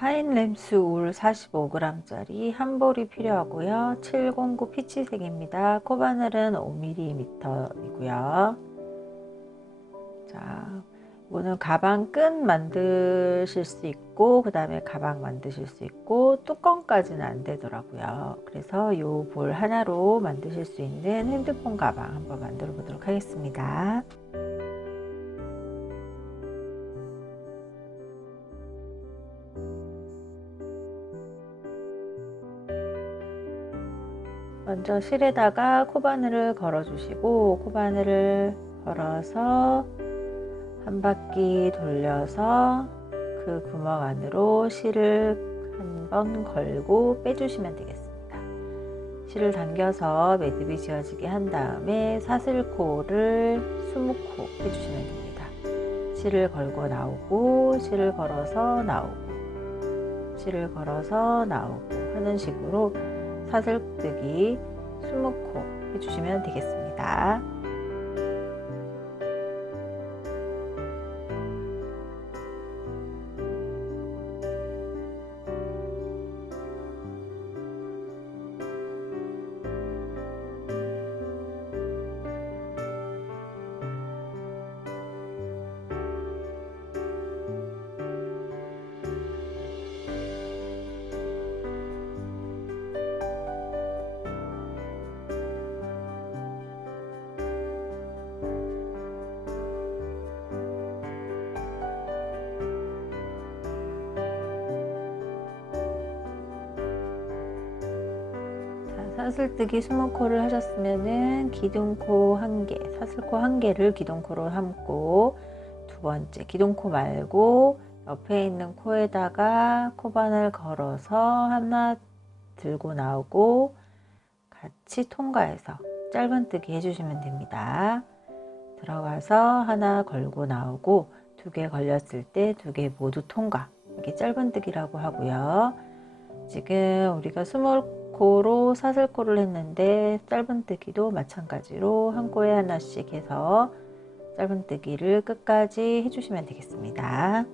파인 램스 울 45g짜리 한 볼이 필요하고요. 709 피치색입니다. 코바늘은 5mm이고요. 자, 이거는 가방 끈 만드실 수 있고 그 다음에 가방 만드실 수 있고 뚜껑까지는 안 되더라고요. 그래서 이 볼 하나로 만드실 수 있는 핸드폰 가방 한번 만들어 보도록 하겠습니다. 먼저 실에다가 코바늘을 걸어 주시고 코바늘을 걸어서 한 바퀴 돌려서 그 구멍 안으로 실을 한번 걸고 빼주시면 되겠습니다. 실을 당겨서 매듭이 지어지게 한 다음에 사슬코를 20코 해주시면 됩니다. 실을 걸고 나오고 실을 걸어서 나오고 실을 걸어서 나오고 하는 식으로 사슬뜨기 20코 해주시면 되겠습니다. 사슬뜨기 20코를 하셨으면은 기둥코 1개, 사슬코 1개를 기둥코로 함고 두 번째 기둥코 말고 옆에 있는 코에다가 코바늘 걸어서 하나 들고 나오고 같이 통과해서 짧은뜨기 해주시면 됩니다. 들어가서 하나 걸고 나오고 2개 걸렸을 때 2개 모두 통과, 이게 짧은뜨기라고 하고요. 지금 우리가 20코로 사슬코를 했는데 짧은뜨기도 마찬가지로 한 코에 하나씩 해서 짧은뜨기를 끝까지 해주시면 되겠습니다.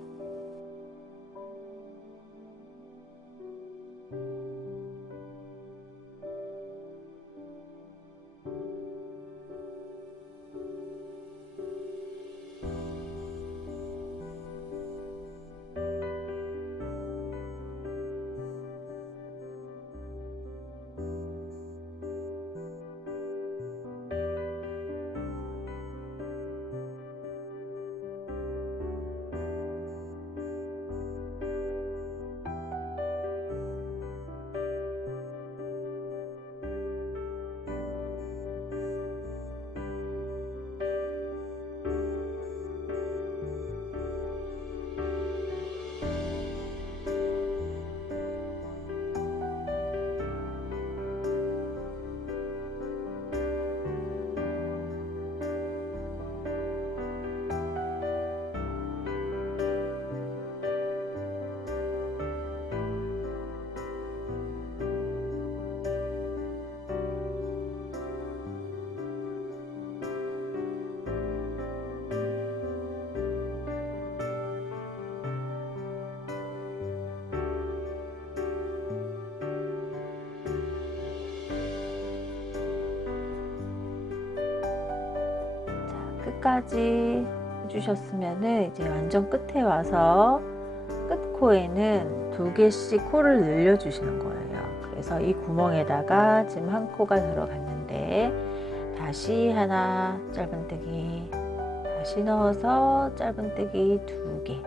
끝까지 해주셨으면은 이제 완전 끝에 와서 끝코에는 2개씩 코를 늘려 주시는 거예요. 그래서 이 구멍에다가 지금 한 코가 들어갔는데 다시 하나 짧은뜨기 다시 넣어서 짧은뜨기 2개,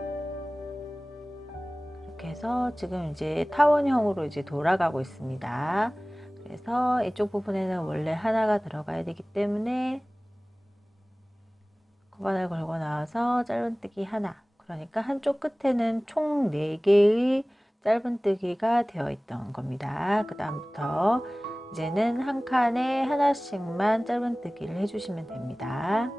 이렇게 해서 지금 이제 타원형으로 이제 돌아가고 있습니다. 그래서 이쪽 부분에는 원래 하나가 들어가야 되기 때문에 코바늘 걸고 나와서 짧은뜨기 하나, 그러니까 한쪽 끝에는 총 4개의 짧은뜨기가 되어 있던 겁니다. 그 다음부터 이제는 한 칸에 하나씩만 짧은뜨기를 해주시면 됩니다.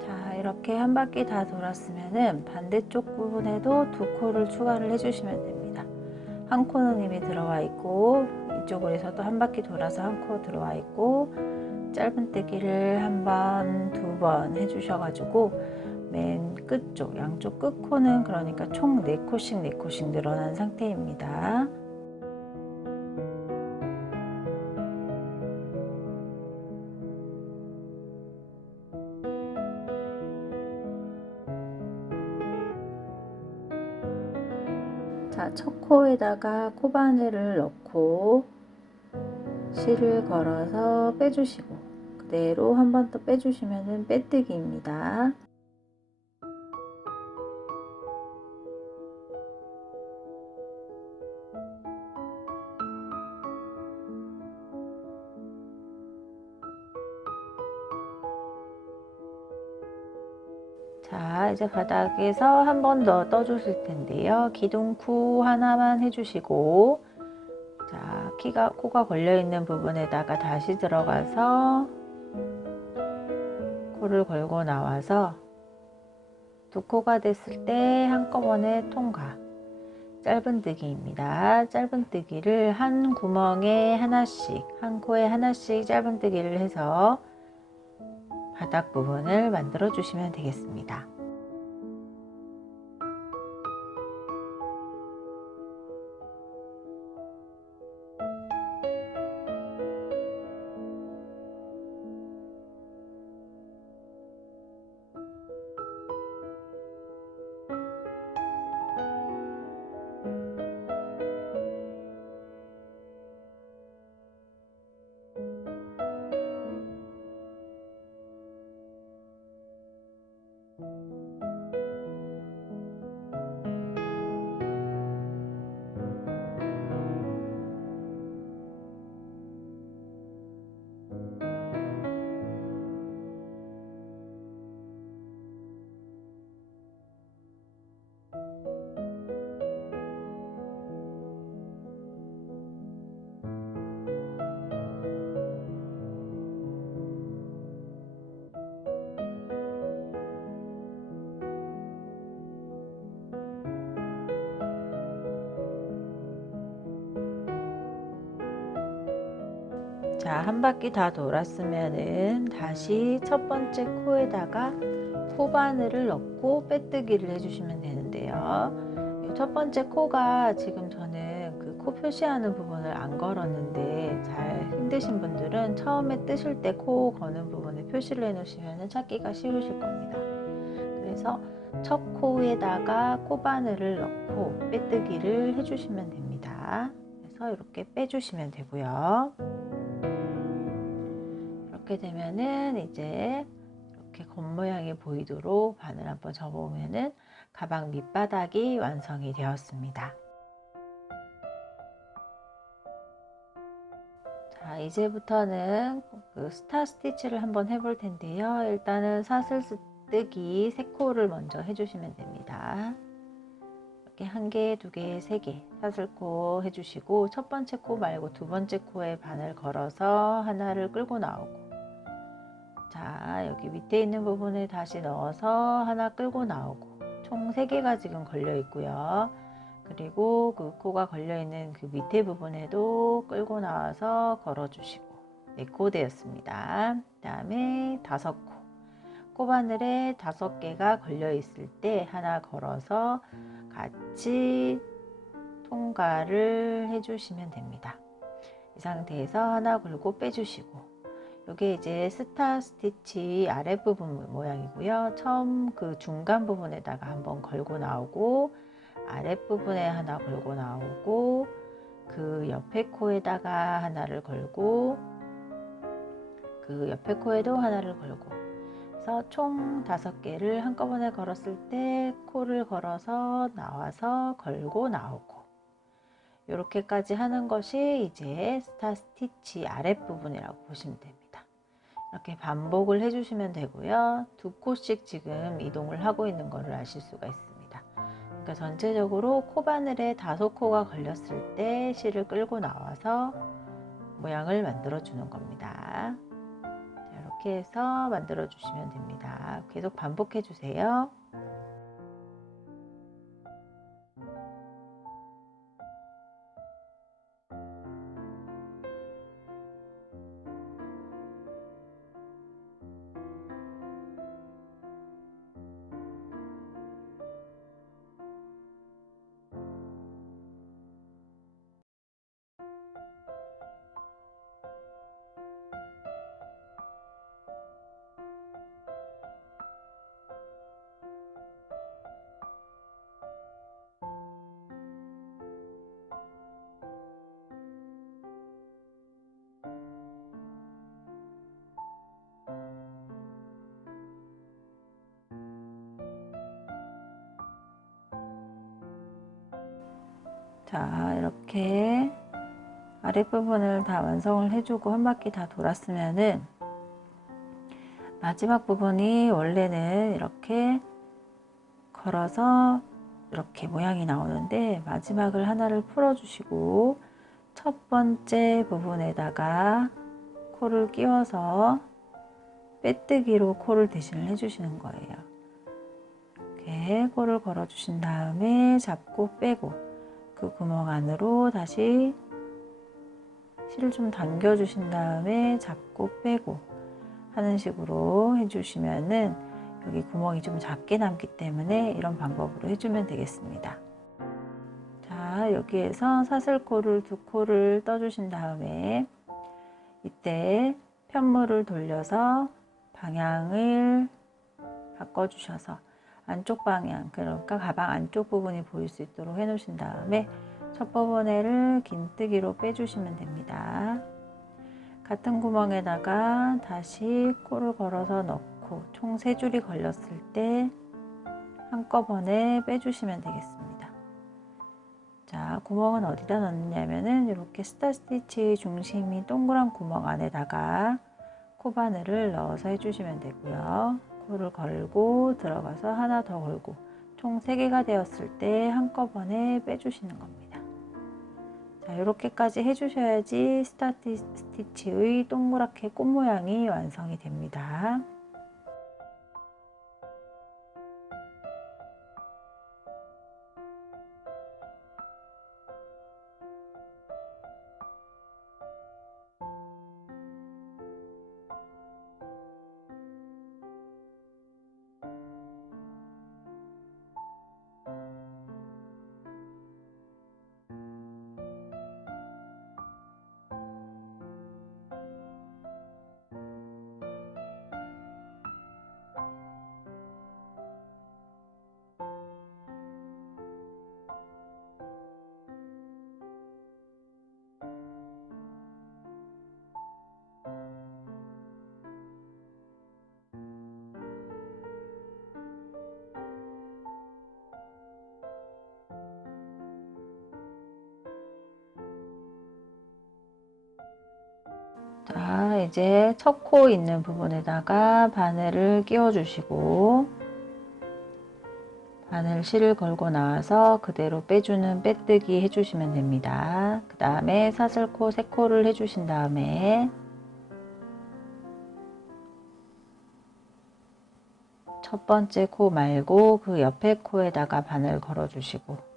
자, 이렇게 한 바퀴 다 돌았으면은 반대쪽 부분에도 두 코를 추가를 해주시면 됩니다. 한 코는 이미 들어와 있고, 이쪽으로 해서도 한 바퀴 돌아서 한 코 들어와 있고, 짧은뜨기를 한 번, 두 번 해주셔가지고 맨 끝쪽, 양쪽 끝코는 그러니까 총 4코씩 4코씩 늘어난 상태입니다. 자, 첫 코에다가 코바늘을 넣고 실을 걸어서 빼주시고 그대로 한 번 더 빼주시면 빼뜨기입니다. 자, 이제 바닥에서 한 번 더 떠주실 텐데요. 기둥코 하나만 해주시고, 자, 코가 걸려있는 부분에다가 다시 들어가서 코를 걸고 나와서 두 코가 됐을 때 한꺼번에 통과. 짧은뜨기입니다. 짧은뜨기를 한 구멍에 하나씩, 한 코에 하나씩 짧은뜨기를 해서 바닥 부분을 만들어 주시면 되겠습니다. 자, 한 바퀴 다 돌았으면은 다시 첫 번째 코에다가 코바늘을 넣고 빼뜨기를 해주시면 되는데요. 첫 번째 코가 지금 저는 그 코 표시하는 부분을 안 걸었는데 잘 힘드신 분들은 처음에 뜨실 때 코 거는 부분에 표시를 해 놓으시면 찾기가 쉬우실 겁니다. 그래서 첫 코에다가 코바늘을 넣고 빼뜨기를 해주시면 됩니다. 그래서 이렇게 빼주시면 되고요. 이렇게 되면은 이제 이렇게 겉모양이 보이도록 바늘 한번 접어보면은 가방 밑바닥이 완성이 되었습니다. 자, 이제부터는 그 스타 스티치를 한번 해볼 텐데요. 일단은 사슬뜨기 3코를 먼저 해주시면 됩니다. 이렇게 1개, 2개, 3개 사슬코 해주시고 첫 번째 코 말고 두 번째 코에 바늘 걸어서 하나를 끌고 나오고, 자, 여기 밑에 있는 부분을 다시 넣어서 하나 끌고 나오고, 총 3개가 지금 걸려 있고요. 그리고 그 코가 걸려 있는 그 밑에 부분에도 끌고 나와서 걸어 주시고 4코 되었습니다. 그 다음에 5코, 코바늘에 5개가 걸려 있을 때 하나 걸어서 같이 통과를 해 주시면 됩니다. 이 상태에서 하나 걸고 빼주시고, 이게 이제 스타 스티치 아랫부분 모양이고요. 처음 그 중간 부분에다가 한번 걸고 나오고, 아랫부분에 하나 걸고 나오고, 그 옆에 코에다가 하나를 걸고, 그 옆에 코에도 하나를 걸고, 그래서 해서 총 5개를 한꺼번에 걸었을 때 코를 걸어서 나와서 걸고 나오고, 이렇게까지 하는 것이 이제 스타 스티치 아랫부분이라고 보시면 됩니다. 이렇게 반복을 해주시면 되고요. 2코씩 지금 이동을 하고 있는 것을 아실 수가 있습니다. 그러니까 전체적으로 코바늘에 5코가 걸렸을 때 실을 끌고 나와서 모양을 만들어 주는 겁니다. 자, 이렇게 해서 만들어 주시면 됩니다. 계속 반복해 주세요. 자, 이렇게 아랫부분을 다 완성을 해주고 한 바퀴 다 돌았으면은 마지막 부분이 원래는 이렇게 걸어서 이렇게 모양이 나오는데, 마지막을 하나를 풀어주시고 첫 번째 부분에다가 코를 끼워서 빼뜨기로 코를 대신을 해주시는 거예요. 이렇게 코를 걸어 주신 다음에 잡고 빼고, 그 구멍 안으로 다시 실을 좀 당겨 주신 다음에 잡고 빼고 하는 식으로 해주시면은, 여기 구멍이 좀 작게 남기 때문에 이런 방법으로 해주면 되겠습니다. 자, 여기에서 사슬코를 2코를 떠주신 다음에 이때 편물을 돌려서 방향을 바꿔주셔서 안쪽 방향, 그러니까 가방 안쪽 부분이 보일 수 있도록 해 놓으신 다음에 첫 부분에를 긴뜨기로 빼주시면 됩니다. 같은 구멍에다가 다시 코를 걸어서 넣고 총 3줄이 걸렸을 때 한꺼번에 빼주시면 되겠습니다. 자, 구멍은 어디다 넣느냐면은 이렇게 스타 스티치 중심이 동그란 구멍 안에다가 코바늘을 넣어서 해주시면 되고요. 코를 걸고 들어가서 하나 더 걸고 총 3개가 되었을 때 한꺼번에 빼주시는 겁니다. 자, 이렇게까지 해주셔야지 스타 스티치의 동그랗게 꽃 모양이 완성이 됩니다. 자, 이제 첫 코 있는 부분에다가 바늘을 끼워 주시고 바늘 실을 걸고 나와서 그대로 빼주는 빼뜨기 해주시면 됩니다. 그 다음에 사슬코 3코를 해주신 다음에 첫 번째 코 말고 그 옆에 코에다가 바늘 걸어 주시고,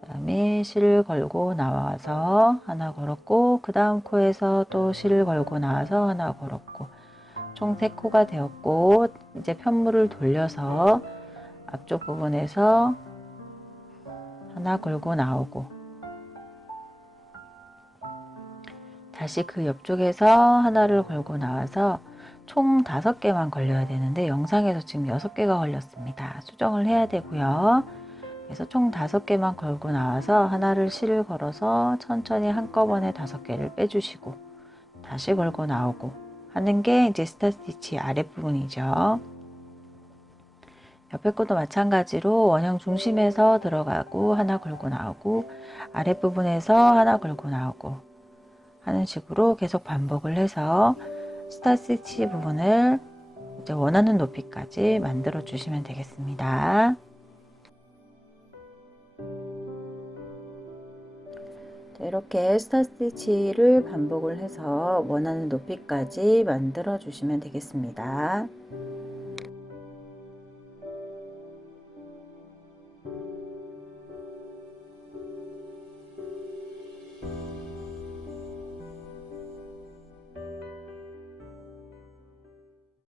그 다음에 실을 걸고 나와서 하나 걸었고, 그 다음 코에서 또 실을 걸고 나와서 하나 걸었고, 총 3코가 되었고, 이제 편물을 돌려서 앞쪽 부분에서 하나 걸고 나오고, 다시 그 옆쪽에서 하나를 걸고 나와서 총 5개만 걸려야 되는데 영상에서 지금 6개가 걸렸습니다. 수정을 해야 되고요. 그래서 총 5개만 걸고 나와서 하나를 실을 걸어서 천천히 한꺼번에 5개를 빼주시고 다시 걸고 나오고, 하는 게 이제 스타 스티치 아랫부분이죠. 옆에 것도 마찬가지로 원형 중심에서 들어가고 하나 걸고 나오고 아랫부분에서 하나 걸고 나오고 하는 식으로 계속 반복을 해서 스타 스티치 부분을 이제 원하는 높이까지 만들어 주시면 되겠습니다. 이렇게 스타 스티치를 반복을 해서 원하는 높이까지 만들어 주시면 되겠습니다.